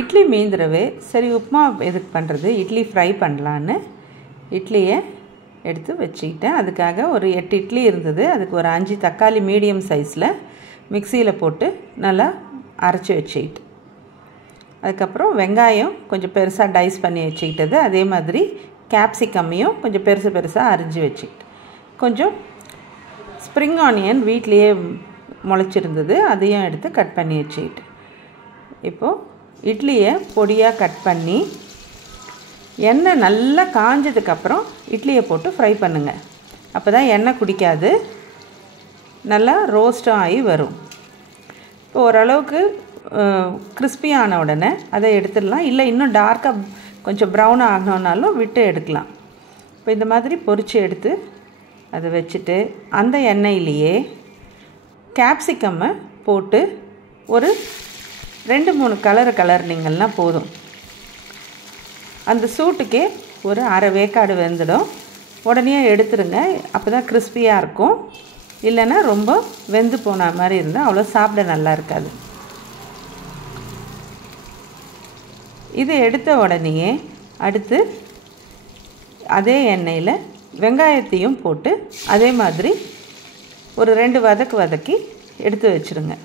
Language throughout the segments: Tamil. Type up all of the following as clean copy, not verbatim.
இட்லி மீந்துறவே சரி உப்புமா எதுக்கு பண்ணுறது, இட்லி ஃப்ரை பண்ணலான்னு இட்லியை எடுத்து வச்சுக்கிட்டேன். அதுக்காக ஒரு 8 இட்லி இருந்தது. அதுக்கு ஒரு 5 தக்காளி மீடியம் சைஸில் மிக்சியில் போட்டு நல்லா அரைச்சி வச்சுக்கிட்டு, அதுக்கப்புறம் வெங்காயம் கொஞ்சம் பெருசாக டைஸ் பண்ணி வச்சுக்கிட்டது, அதே மாதிரி கேப்சிகம்மையும் கொஞ்சம் பெருசாக அரிஞ்சு வச்சுக்கிட்டு, கொஞ்சம் ஸ்ப்ரிங் ஆனியன் வீட்லேயே முளைச்சிருந்தது, அதையும் எடுத்து கட் பண்ணி வச்சுக்கிட்டு, இப்போது இட்லியை பொடியாக கட் பண்ணி எண்ணெய் நல்லா காஞ்சதுக்கப்புறம் இட்லியை போட்டு ஃப்ரை பண்ணுங்கள். அப்போ தான் எண்ணெய் குடிக்காது, நல்லா ரோஸ்ட்டும் ஆகி வரும். இப்போ ஓரளவுக்கு கிறிஸ்பியான உடனே அதை எடுத்துடலாம். இல்லை இன்னும் டார்க்காக கொஞ்சம் ப்ரௌன் ஆகணுன்னாலும் விட்டு எடுக்கலாம். இப்போ இந்த மாதிரி பொரித்து எடுத்து அதை வச்சுட்டு அந்த எண்ணெயிலேயே கேப்சிகம்மை போட்டு ஒரு 2-3 கலர்னிங்கன்னா போதும். அந்த சூட்டுக்கே ஒரு அரை வேக்காடு வெந்துடும். உடனே எடுத்துருங்க, அப்போ தான் கிறிஸ்பியாக இருக்கும். இல்லைன்னா ரொம்ப வெந்து போன மாதிரி இருந்தால் அவ்வளோ சாப்பிட நல்லா இருக்காது. இது எடுத்த உடனேயே அடுத்து அதே எண்ணெயில் வெங்காயத்தையும் போட்டு அதே மாதிரி ஒரு 2 வதக்கி எடுத்து வச்சுருங்க.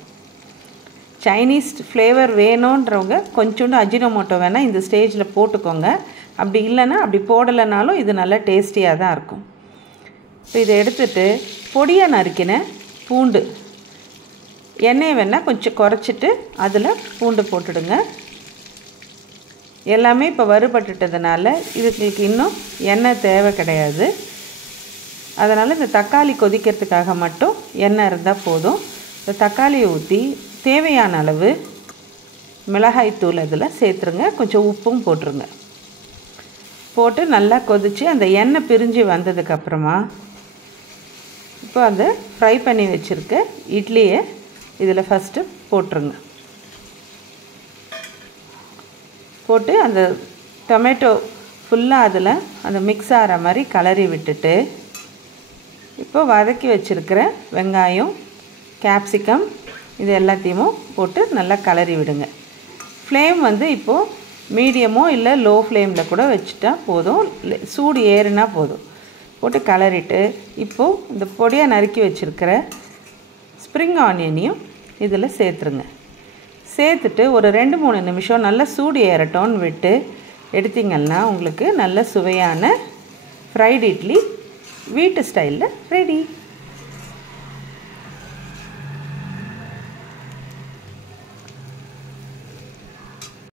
சைனீஸ் ஃப்ளேவர் வேணுன்றவங்க கொஞ்சோண்டு அஜினோமோட்டோ வேணால் இந்த ஸ்டேஜில் போட்டுக்கோங்க. அப்படி இல்லைன்னா அப்படி போடலைனாலும் இது நல்லா டேஸ்டியாக தான் இருக்கும். இப்போ இதை எடுத்துகிட்டு பொடியாக நறுக்கின பூண்டு, எண்ணெய் வேணால் கொஞ்சம் குறைச்சிட்டு அதில் பூண்டு போட்டுடுங்க. எல்லாமே இப்போ வறுபட்டுட்டதுனால இதுக்கு இன்னும் எண்ணெய் தேவை கிடையாது. அதனால் இந்த தக்காளி கொதிக்கிறதுக்காக மட்டும் எண்ணெய் இருந்தால் போதும். இந்த தக்காளியை ஊற்றி தேவையான அளவு மிளகாய்த்தூள் அதில் சேர்த்துருங்க, கொஞ்சம் உப்பும் போட்டுருங்க. போட்டு நல்லா கொதித்து அந்த எண்ணெய் பிரிஞ்சு வந்ததுக்கப்புறமா இப்போ அந்த ஃப்ரை பண்ணி வச்சுருக்க இட்லியை இதில் ஃபஸ்ட்டு போட்டுருங்க. போட்டு அந்த டொமேட்டோ ஃபுல்லாக அதில் அந்த மிக்ஸ் ஆகிற மாதிரி கலரி விட்டுட்டு, இப்போ வதக்கி வச்சுருக்கிற வெங்காயம், கேப்சிகம் இது எல்லாத்தையும் போட்டு நல்லா கலரி விடுங்க. ஃப்ளேம் இப்போது மீடியமோ இல்லை லோ ஃப்ளேமில் கூட வச்சுட்டா போதும், சூடு ஏறுனா போதும். போட்டு கலரிட்டு இப்போது இந்த பொடியாக நறுக்கி வச்சுருக்கிற ஸ்ப்ரிங் ஆனியனையும் இதில் சேர்த்துருங்க. சேர்த்துட்டு ஒரு 2-3 நிமிஷம் நல்லா சூடு ஏறட்டோன்னு விட்டு எடுத்திங்கன்னா உங்களுக்கு நல்ல சுவையான ஃப்ரைட் இட்லி வீட்டு ஸ்டைலில் ரெடி.